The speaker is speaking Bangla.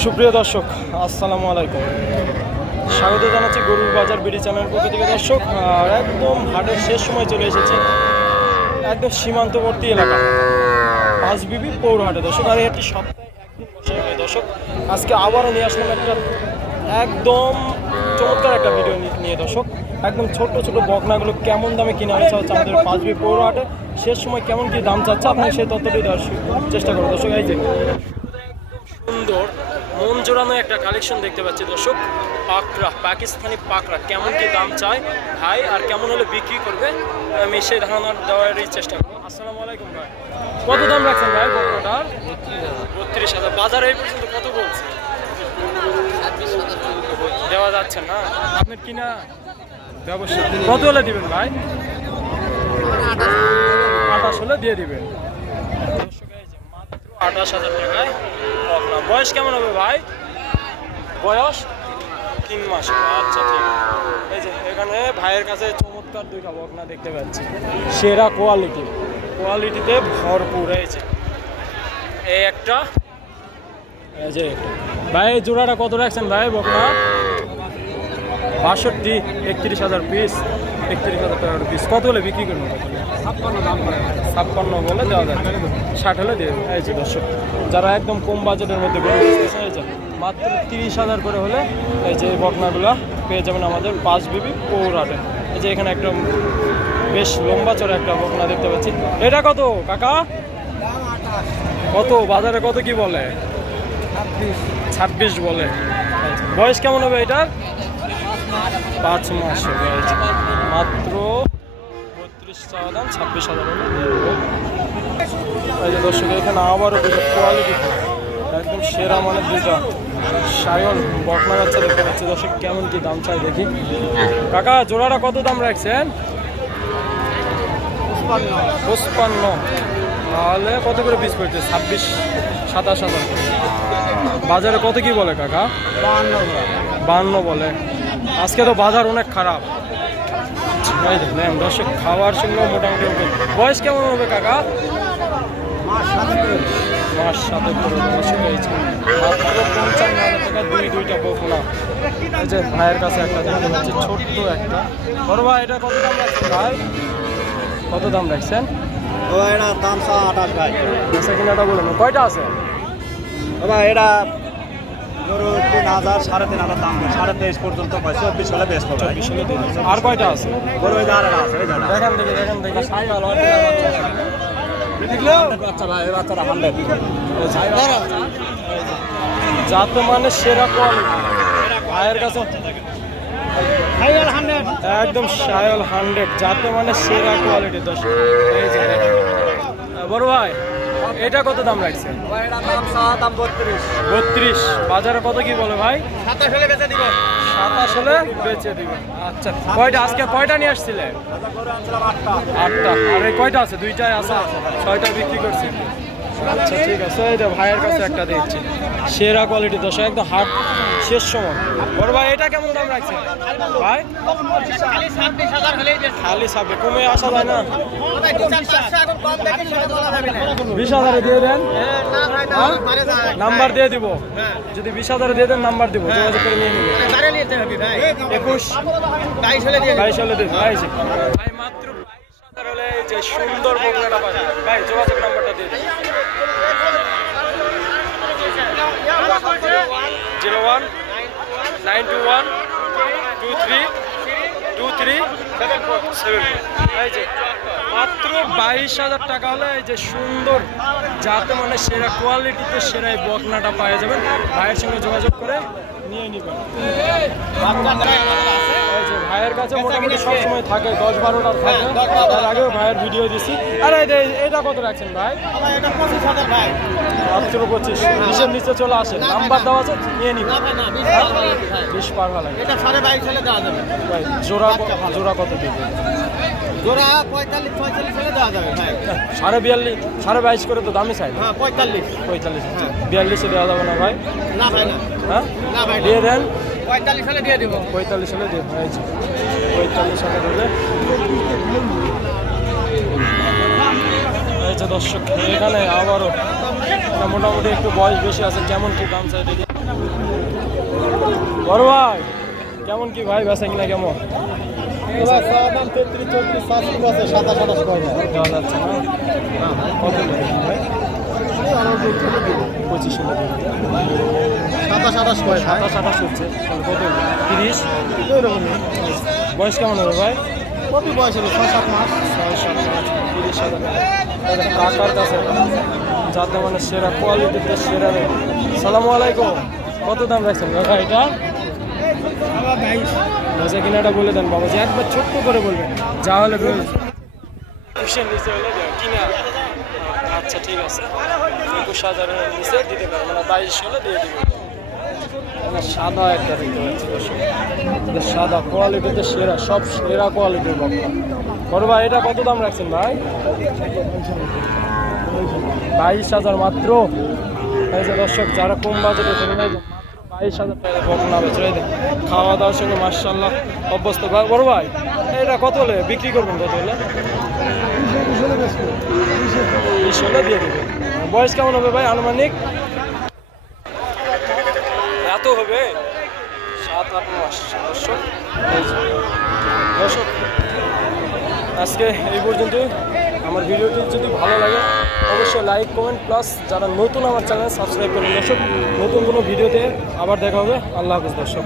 সুপ্রিয় দর্শক, আসসালামু আলাইকুম। স্বাগত জানাচ্ছি গরুর বাজার বিডি চ্যানেলের পক্ষ থেকে। দর্শক, একদম হাটের শেষ সময় চলে এসেছে, একদম সীমান্তবর্তী এলাকা পাঁচবিবি পৌরহাটে। দর্শক, আর এটি সপ্তাহে একদিন বসে হয়। দর্শক, আজকে আবারও নিয়ে আসলাম একটা একদম চমৎকার একটা ভিডিও নিয়ে। দর্শক, একদম ছোট ছোট বকনাগুলো কেমন দামে কিনে আনছে হচ্ছে আমাদের পাঁচবিবি পৌরহাটে, শেষ সময় কেমন কি দাম চাচ্ছে আপনাকে সেই তথ্যটি দেওয়ার চেষ্টা করবো। দর্শক, এই যে সুন্দর মন জোড়ানো একটা কালেকশন দেখতে পাচ্ছি। দর্শক, পাকড়া, পাকিস্তানি পাকড়া কেমন কি দাম চায় ভাই আর কেমন হলে বিক্রি করবে আমি সেই ধারণা দেওয়ারই চেষ্টা করবো। আসসালামু আলাইকুম ভাই, কত দাম রাখছেন ভাই বকনাটার? 32,000। বাজারে এই পর্যন্ত কত বলছে? দেওয়া যাচ্ছে না, আপনার কিনা ব্যবসা। কত হলে দিবেন ভাই? 28 হলে দিয়ে দিবেন। দর্শক, এই যে মাত্র 28,000 টাকায় বকনা। বয়স কেমন হবে ভাই? বয়স 3 মাস। আচ্ছা, ঠিক আছে। এই যে এখানে ভাইয়ের কাছে চমৎকার দুইটা বকনা দেখতে পাচ্ছি, সেরা কোয়ালিটিতে ভরপুর। এই একটা, এই যে ভাই জোড়াটা কত রাখছেন ভাই বকনা? 62, 31,000 পিস, 31,000 টাকার পিস। কত হলে বিক্রি করবো? 56 বলে দেওয়া যায়, 60 হলে দিয়ে দেবে। এই যে দর্শক, যারা একদম কম বাজেটের মধ্যে মাত্র 30,000 করে হলে এই যে বকনাগুলা পেয়ে যাবেন আমাদের পাঁচবিবি পৌরহাটে। এই যে এখানে একটা বেশ লম্বা চড়া একটা বকনা দেখতে পাচ্ছি। এটা কত কাকা? কত বাজারে কত কি বলে? 26 বলে। বয়স কেমন হবে এটার? 5 মাস হবে। মাত্র 32 চাওয়া দাম, 26,000 হলে। এই যে দর্শক, এখানে আবারও দুটো কোয়ালিটি একদম সেরা মানের দুইটা সায়ন বকনা বাচ্চা দেখতে পাচ্ছি। দর্শক, কেমন কি দাম চাই দেখি। কাকা জোড়াটা কত দাম রাখছেন? 55। তাহলে কত করে পিস পড়ছে? 26-27,000 করে। বাজারে কত কি বলে কাকা? 52 বলে। আজকে তো বাজার অনেক খারাপ। দর্শক, খাওয়ার সঙ্গে মোটামুটি। বয়স কেমন হবে কাকা? মাস 7 করে। দর্শক, মাত্র 55,000 টাকা দুইটা বকনা। এই যে ভাইয়ের কাছে একটা দেখতে পাচ্ছি, ছোট্ট একটা। বড় ভাই, এটা কত দাম রাখছেন ভাই? কত দাম রাখছেন? দাম 28 ভাই। আচ্ছা, কিনাটা বলেন কয়টা আছে? এটা 3,000, 3,500 দাম, 23,500 পর্যন্ত 24 হলে বেশ পাবে। আর কয়টা আছে? দেখেন দেখি। বাচ্চারা 100 যাতে মানে সেরা কোয়ালিটি ভাইয়ের কাছে একদম শায়ল 100, যাতে মানে সেরা কোয়ালিটি। দর্শক, এই যে বড় ভাই, এটা কত দাম রাখছে? দাম 32। বাজারে কত কি বলে ভাই? 27 হলে বেচে দিব। 27 হলে বেচে দিবেন। আচ্ছা, কয়টা আজকে কয়টা নিয়ে আসছিলে? 8টা। আর এই কয়টা আছে? 2টাই আছে, 6টা বিক্রি করছি। আচ্ছা, ঠিক আছে। এই যে ভাইয়ের কাছে একটা দিচ্ছি, সেরা কোয়ালিটি। দর্শক, একদম হাট শেষ সময়। বড় ভাই, এটা কেমন দাম রাখছে ভাই? খালি 26 কমে আসা যায় না? 20,000 দিয়ে দেন, নাম্বার দিয়ে দিব। যদি 20,000 দিয়ে দেন নাম্বার দিব, যোগাযোগ করে নিয়ে নিবে। 21, 22 হলে দিয়ে ভাই। মাত্র 22,000 হলে এই যে সুন্দর বকনাটা পাই ভাই। যোগাযোগ নাম্বারটা দিয়ে দিন। 01-921-23-747। এই যে মাত্র 22,000 টাকা হলে এই যে সুন্দর, যাতে মানে সেরা কোয়ালিটিতে সেরা এই বকনাটা পাওয়া যাবেন। ভাইয়ের সঙ্গে যোগাযোগ করে নিয়ে নেবেন। এই যে ভাইয়ের কাছে মোটামুটি সবসময় থাকে, 10-12টা থাকে। তার আগেও ভাইয়ের ভিডিও দিচ্ছি। আর এটা কত রাখছেন ভাই? মাত্র 25। 20-এর নিচে চলে আসে, নাম্বার দেওয়া আছে, নিয়ে নিবেন। 20 পার হলে এটা 22.5 হলে দেওয়া যাবে ভাই। জোড়া কত দিবেন? জোড়া 45-46 হলে দেওয়া যাবে ভাই। 42.5 22 করে তো দামই চাই। হ্যাঁ, 45। 42-এ দেওয়া যাবে না ভাই? না ভাই, না। হ্যাঁ, না ভাই, দিয়ে দেন। 45 হলে দিয়ে দিব। 45 হলে দিয়ে 45 হলে দিলে। এই যে দর্শক এখানে আবারও মোটামুটি একটু বয়স বেশি আছে, কেমন কি দাম চাই দেখি। বড় ভাই কেমন কি ভাই বেচা কিনা কেমন দাম 33 34 আছে 27 28 করে দেওয়া যাচ্ছে না? কত ভাই? 25 27 28 করে 27 28 হচ্ছে, তাহলে কত 30 এরকমই। বয়স কেমন হবে ভাই? কত বয়স হলো 6-7 মাস 6-7 মাস 30,000 কাকার কাছে যাতে মানে সেরা কোয়ালিটিতে সেরা রেট। সালামু আলাইকুম, কত দাম রাখছেন কাকা এটা? বেচা কিনাটা বলে দেন বাবাজি, একবার ছোট্ট করে বলবেন, যা হলে কুশন নিচে হলে কিনা। আচ্ছা ঠিক আছে, 21,000 নিচে দিতে পারবো না, 22 হলে দিয়ে দিব। সাদা একটা দেখতে পাচ্ছি দর্শক, সাদা কোয়ালিটিতে সেরা, সব সেরা কোয়ালিটির বকনা। বড় ভাই এটা কত দাম রাখছেন ভাই? 22,000 মাত্র। এই যে দর্শক যারা কম বাজেটে চলে যায় মাত্র 22,000 টাকা বকনা বেচে দেয়, খাওয়া দাওয়ার সঙ্গে মাশাআল্লাহ অভ্যস্ত। বড় ভাই এটা কত হলে বিক্রি করবেন? কত হলে? 20 হলে দিয়ে দেবেন। বয়স কেমন হবে ভাই আনুমানিক? এত হবে 7-8 মাস। দর্শক দর্শক আজকে এই পর্যন্ত। আমার ভিডিওটি যদি ভালো লাগে অবশ্যই লাইক কমেন্ট প্লাস যারা নতুন আমার চ্যানেল সাবস্ক্রাইব করবেন। দর্শক নতুন কোনো ভিডিওতে আবার দেখা হবে। আল্লাহ হাফেজ দর্শক।